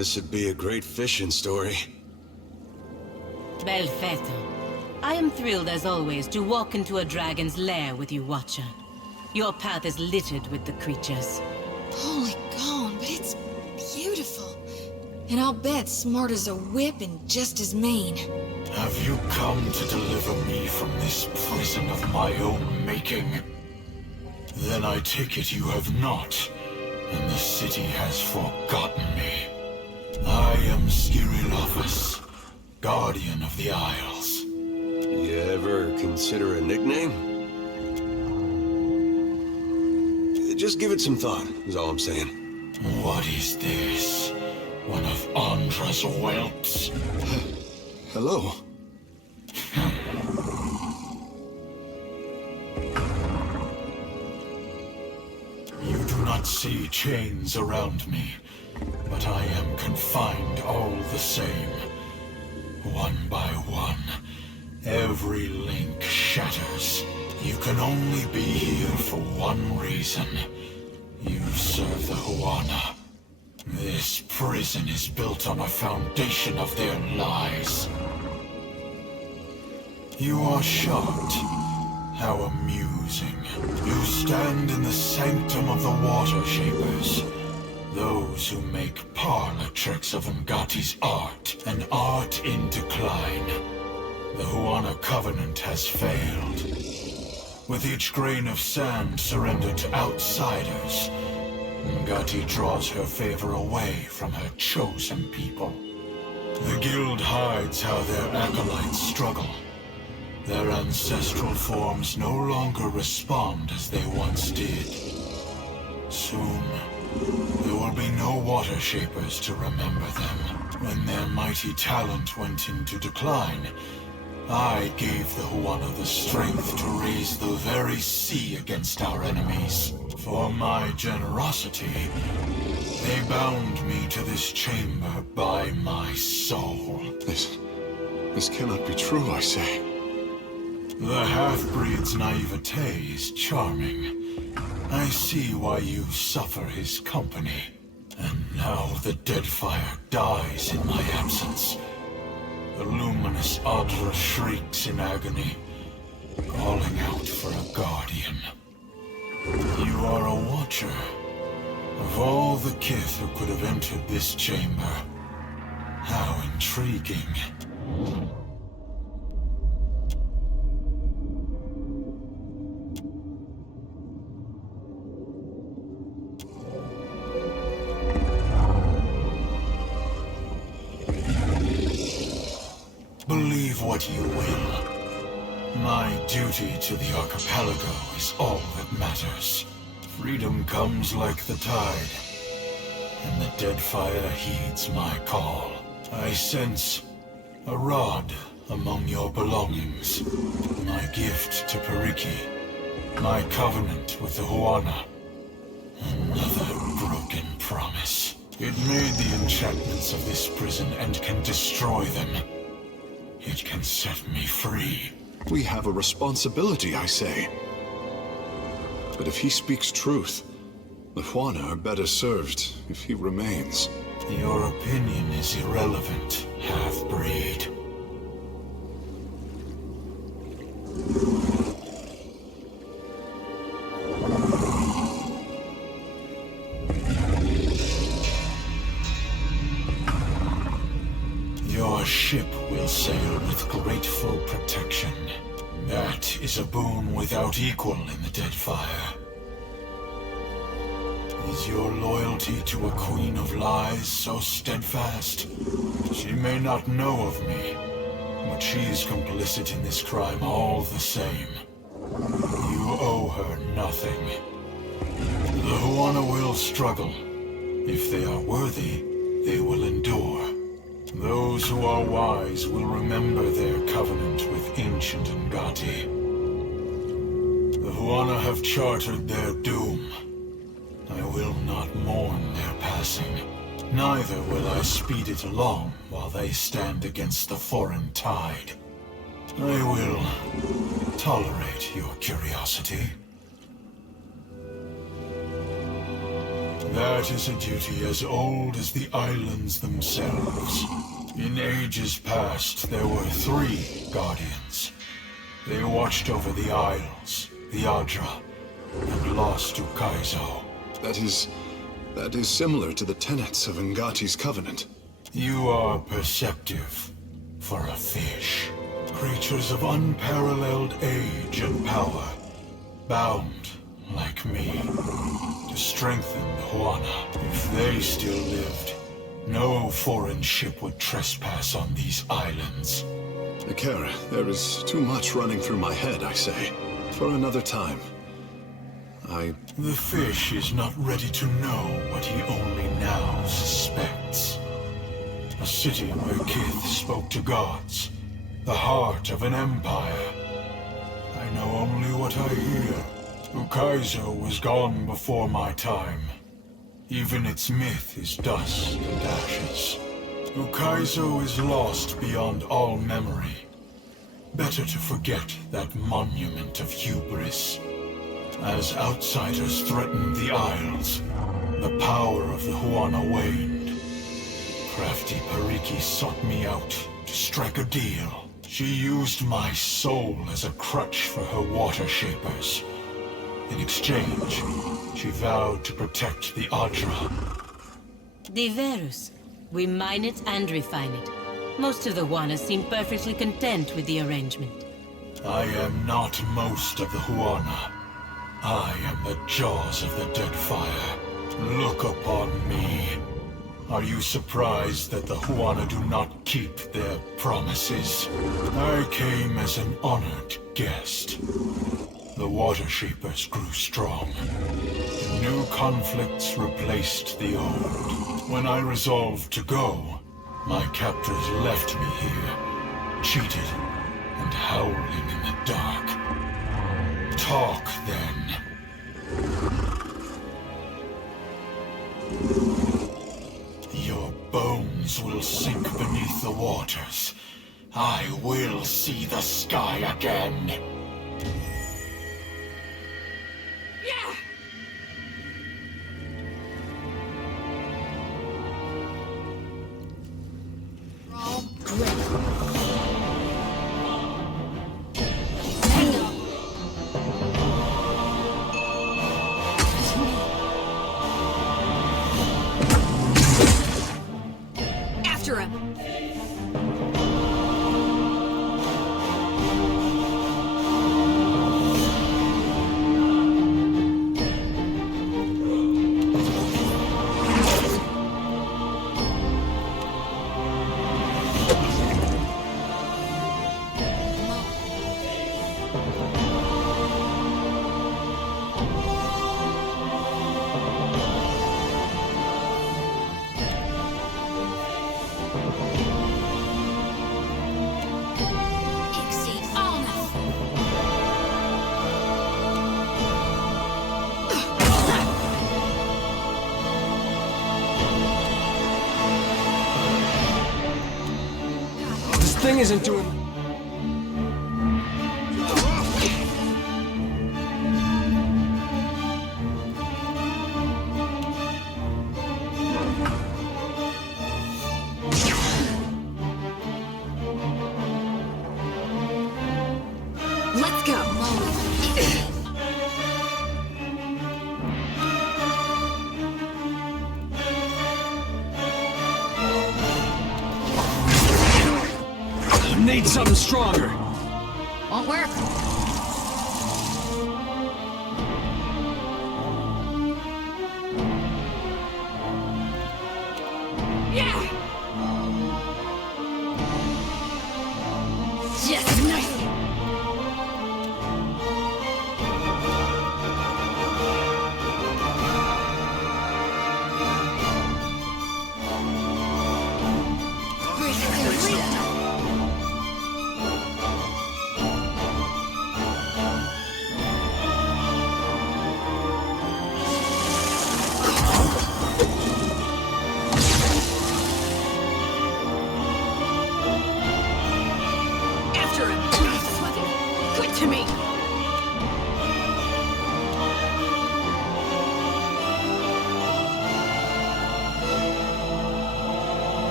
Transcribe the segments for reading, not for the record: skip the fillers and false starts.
This would be a great fishing story. Belfetto. I am thrilled as always to walk into a dragon's lair with you, Watcher. Your path is littered with the creatures. Holy gone, but it's beautiful. And I'll bet smart as a whip and just as mean. Have you come to deliver me from this prison of my own making? Then I take it you have not, and the city has forgotten me. I am Scyorielaphas, Guardian of the Isles. You ever consider a nickname? Just give it some thought, is all I'm saying. What is this? One of Andra's whelps? Hello. You do not see chains around me, but I am confined all the same. One by one, every link shatters. You can only be here for one reason. You serve the Huana. This prison is built on a foundation of their lies. You are shocked. How amusing. You stand in the sanctum of the Water Shapers. Those who make parlor tricks of Ngati's art, an art in decline. The Huana Covenant has failed. With each grain of sand surrendered to outsiders, Ngati draws her favor away from her chosen people. The guild hides how their acolytes struggle. Their ancestral forms no longer respond as they once did. Soon, there will be no Water Shapers to remember them. When their mighty talent went into decline, I gave the Huana the strength to raise the very sea against our enemies. For my generosity, they bound me to this chamber by my soul. This cannot be true, I say. The half-breed's naivete is charming. I see why you suffer his company. And now the Deadfire dies in my absence. The luminous Adra shrieks in agony, calling out for a guardian. You are a watcher. Of all the kith who could have entered this chamber, how intriguing. Believe what you will. My duty to the archipelago is all that matters. Freedom comes like the tide, and the Deadfire heeds my call. I sense a rod among your belongings. My gift to Periki. My covenant with the Huana. Another broken promise. It made the enchantments of this prison and can destroy them. It can set me free. We have a responsibility, I say. But if he speaks truth, the Huana are better served if he remains. Your opinion is irrelevant, half-breed. Your ship will sail with grateful protection. That is a boon without equal in the Deadfire. Is your loyalty to a queen of lies so steadfast? She may not know of me, but she is complicit in this crime all the same. You owe her nothing. The Huana will struggle. If they are worthy, they will endure. Those who are wise will remember their covenant with ancient Ngati. The Huana have chartered their doom. I will not mourn their passing. Neither will I speed it along while they stand against the foreign tide. I will tolerate your curiosity. That is a duty as old as the islands themselves. In ages past, there were 3 Guardians. They watched over the Isles, the Adra, and lost to Kaizo. That is similar to the tenets of Ngati's covenant. You are perceptive for a fish. Creatures of unparalleled age and power, bound, like me, to strengthen the Huana. If they still lived, no foreign ship would trespass on these islands. Akira, there is too much running through my head, I say. For another time. The fish is not ready to know what he only now suspects. A city where Kith spoke to gods. The heart of an empire. I know only what I hear. Ukaizo was gone before my time. Even its myth is dust and ashes. Ukaizo is lost beyond all memory. Better to forget that monument of hubris. As outsiders threatened the Isles, the power of the Huana waned. Crafty Pariki sought me out to strike a deal. She used my soul as a crutch for her water shapers. In exchange, she vowed to protect the Adra. The Verus. We mine it and refine it. Most of the Huana seem perfectly content with the arrangement. I am not most of the Huana. I am the jaws of the Deadfire. Look upon me. Are you surprised that the Huana do not keep their promises? I came as an honored guest. The water shapers grew strong. New conflicts replaced the old. When I resolved to go, my captors left me here, cheated and howling in the dark. Talk, then. Your bones will sink beneath the waters. I will see the sky again. All ready. After him. Thing isn't doing... Let's go. Need something stronger. Won't work. Yeah. Just nice.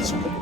This way.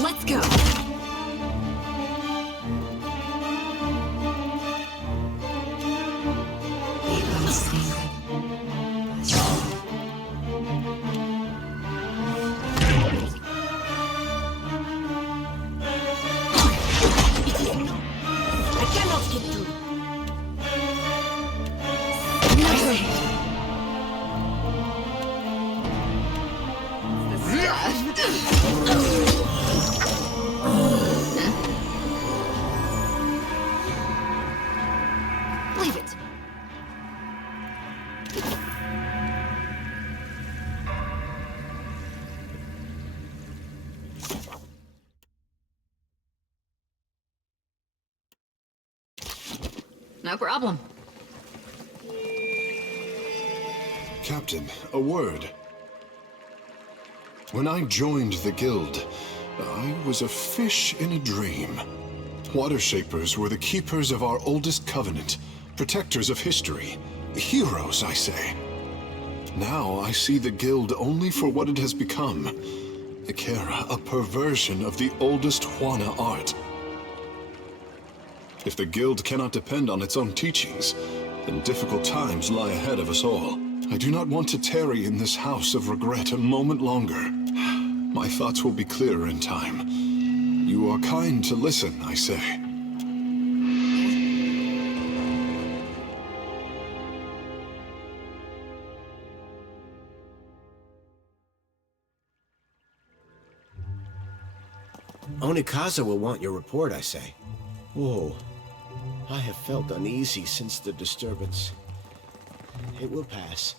Let's go. I cannot get through. Leave it. No problem. Captain, a word. When I joined the guild, I was a fish in a dream. Water Shapers were the keepers of our oldest covenant, protectors of history, heroes, I say. Now I see the guild only for what it has become. Ikera, a perversion of the oldest Juana art. If the guild cannot depend on its own teachings, then difficult times lie ahead of us all. I do not want to tarry in this house of regret a moment longer. My thoughts will be clearer in time. You are kind to listen, I say. Onikaza will want your report, I say. Whoa. I have felt uneasy since the disturbance. It will pass.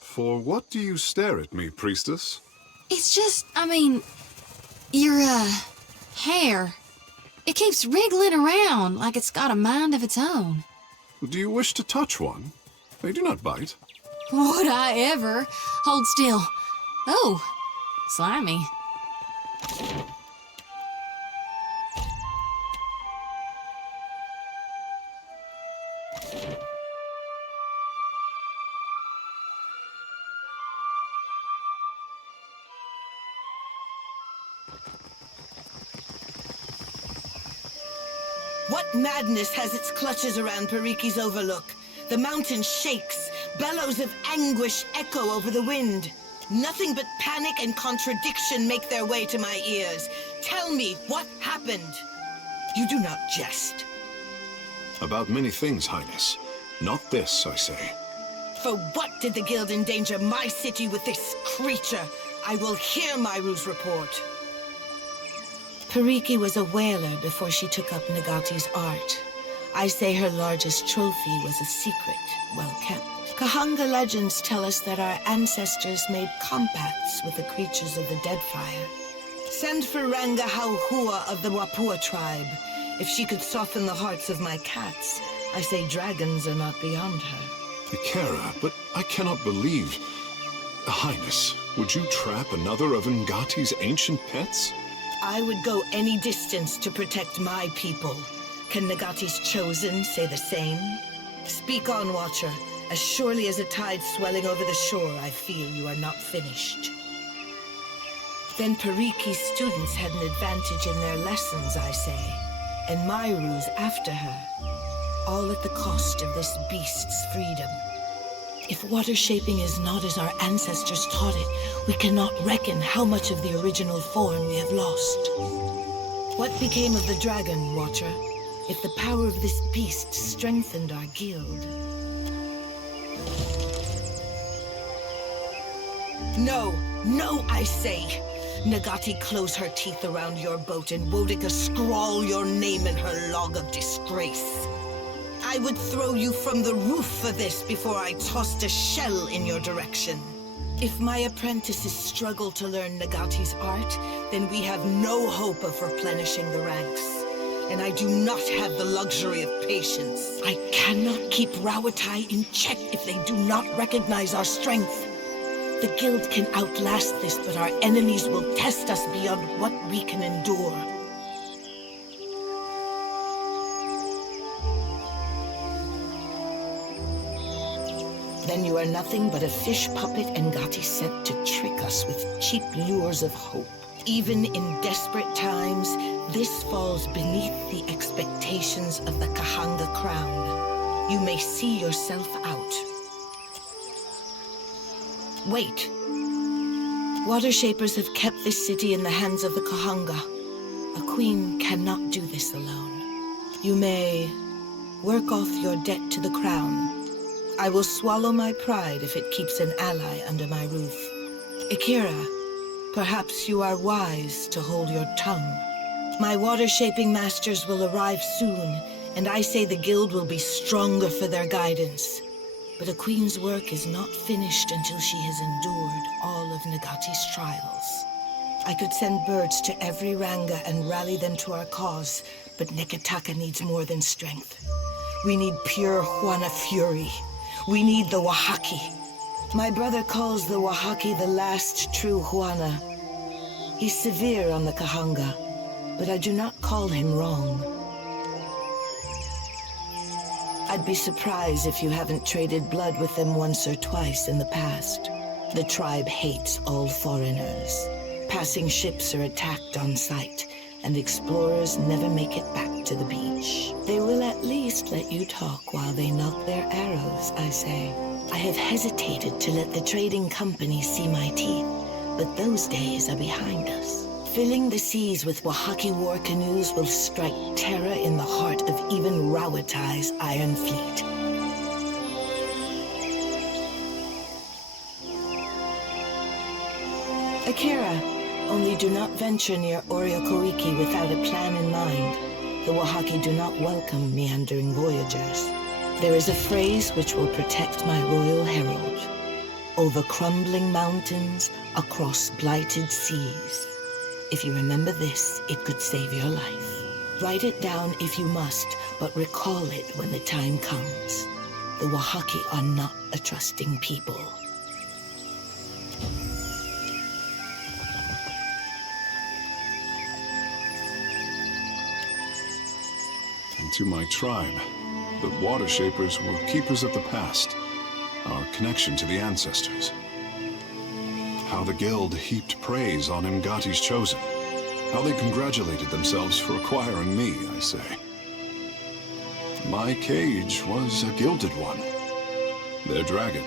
For what do you stare at me, priestess? It's just, I mean, your, hair. It keeps wriggling around like it's got a mind of its own. Do you wish to touch one? They do not bite. Would I ever? Hold still. Oh, slimy. What madness has its clutches around Pariki's overlook? The mountain shakes. Bellows of anguish echo over the wind. Nothing but panic and contradiction make their way to my ears. Tell me what happened. You do not jest. About many things, Highness. Not this, I say. For what did the Guild endanger my city with this creature? I will hear Myru's report. Pariki was a whaler before she took up Nagati's art. I say her largest trophy was a secret, well kept. Kahanga legends tell us that our ancestors made compacts with the creatures of the Deadfire. Send for Ranga Hauhua of the Wapua tribe. If she could soften the hearts of my cats, I say dragons are not beyond her. Ikera, but I cannot believe... Highness, would you trap another of Ngati's ancient pets? I would go any distance to protect my people. Can Nagati's chosen say the same? Speak on, Watcher. As surely as a tide swelling over the shore, I feel you are not finished. Then Pariki's students had an advantage in their lessons, I say. And Myru's after her. All at the cost of this beast's freedom. If water shaping is not as our ancestors taught it, we cannot reckon how much of the original form we have lost. What became of the dragon, Watcher? If the power of this beast strengthened our guild? No, no, I say! Nagati close her teeth around your boat and Wodika scrawl your name in her log of disgrace. I would throw you from the roof for this before I tossed a shell in your direction. If my apprentices struggle to learn Nagati's art, then we have no hope of replenishing the ranks. And I do not have the luxury of patience. I cannot keep Rawatai in check if they do not recognize our strength. The Guild can outlast this, but our enemies will test us beyond what we can endure. Then you are nothing but a fish puppet Ngati sent to trick us with cheap lures of hope. Even in desperate times, this falls beneath the expectations of the Kahanga crown. You may see yourself out. Wait. Water Shapers have kept this city in the hands of the Kahanga. A queen cannot do this alone. You may work off your debt to the crown. I will swallow my pride if it keeps an ally under my roof. Ikira, perhaps you are wise to hold your tongue. My water-shaping masters will arrive soon, and I say the Guild will be stronger for their guidance. But a queen's work is not finished until she has endured all of Nagati's trials. I could send birds to every Ranga and rally them to our cause, but Nekataka needs more than strength. We need pure Huana fury. We need the Wahaki. My brother calls the Wahaki the last true Huana. He's severe on the Kahanga, but I do not call him wrong. I'd be surprised if you haven't traded blood with them once or twice in the past. The tribe hates all foreigners. Passing ships are attacked on sight, and explorers never make it back to the beach. They will at least let you talk while they knock their arrows, I say. I have hesitated to let the trading companies see my teeth, but those days are behind us. Filling the seas with Wahaki war canoes will strike terror in the heart of even Rawatai's Iron Fleet. Akira, only do not venture near Oriokoiki without a plan in mind. The Wahaki do not welcome meandering voyagers. There is a phrase which will protect my royal herald. Over crumbling mountains, across blighted seas. If you remember this, it could save your life. Write it down if you must, but recall it when the time comes. The Wahaki are not a trusting people. And to my tribe, the Water Shapers were keepers of the past, our connection to the ancestors. How the Guild heaped praise on Ngati's chosen. How they congratulated themselves for acquiring me, I say. My cage was a gilded one. Their dragon,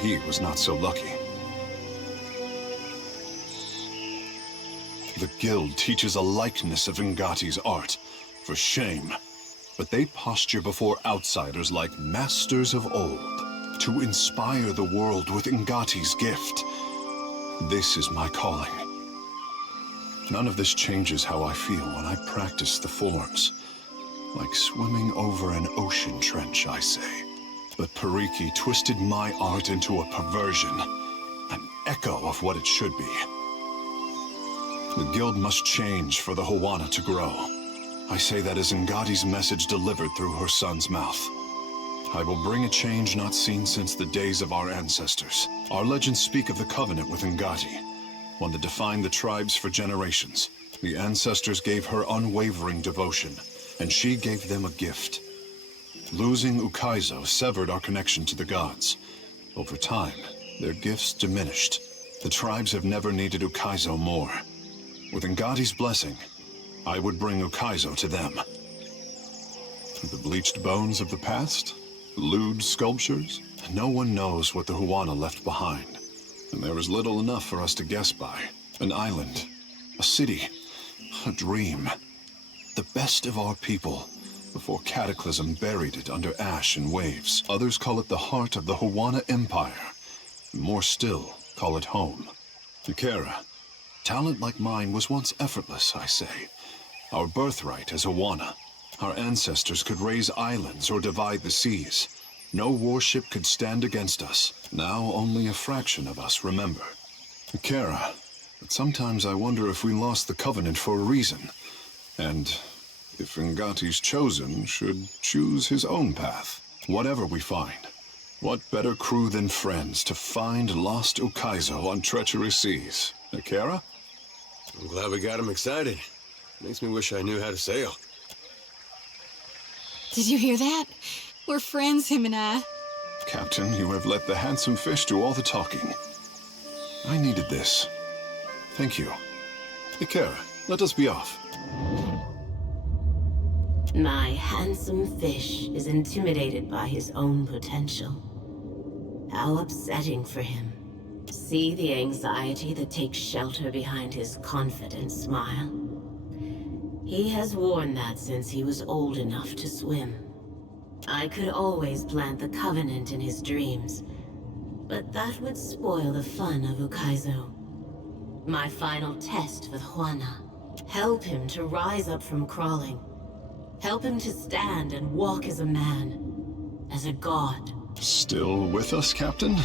he was not so lucky. The guild teaches a likeness of Ngati's art, for shame. But they posture before outsiders like masters of old, to inspire the world with Ngati's gift. This is my calling. None of this changes how I feel when I practice the forms. Like swimming over an ocean trench, I say. But Pariki twisted my art into a perversion, an echo of what it should be. The guild must change for the Huana to grow. I say that as Ngati's message delivered through her son's mouth. I will bring a change not seen since the days of our ancestors. Our legends speak of the covenant with Ngati, one that defined the tribes for generations. The ancestors gave her unwavering devotion, and she gave them a gift. Losing Ukaizo severed our connection to the gods. Over time, their gifts diminished. The tribes have never needed Ukaizo more. With Ngati's blessing, I would bring Ukaizo to them. The bleached bones of the past? Lewd sculptures? No one knows what the Huana left behind. And there is little enough for us to guess by. An island, a city, a dream. The best of our people, before Cataclysm buried it under ash and waves. Others call it the heart of the Huana Empire. More still, call it home. Ikera, talent like mine was once effortless, I say. Our birthright as Huana. Our ancestors could raise islands or divide the seas. No warship could stand against us. Now only a fraction of us remember. Ikera, but sometimes I wonder if we lost the Covenant for a reason. And if Ngati's chosen should choose his own path. Whatever we find, what better crew than friends to find lost Ukaizo on treacherous seas? Ikera? I'm glad we got him excited. Makes me wish I knew how to sail. Did you hear that? We're friends, him and I. Captain, you have let the handsome fish do all the talking. I needed this. Thank you. Ikera, let us be off. My handsome fish is intimidated by his own potential. How upsetting for him. See the anxiety that takes shelter behind his confident smile? He has worn that since he was old enough to swim. I could always plant the Covenant in his dreams, but that would spoil the fun of Ukaizo. My final test for the Huana. Help him to rise up from crawling. Help him to stand and walk as a man, as a god. Still with us, Captain?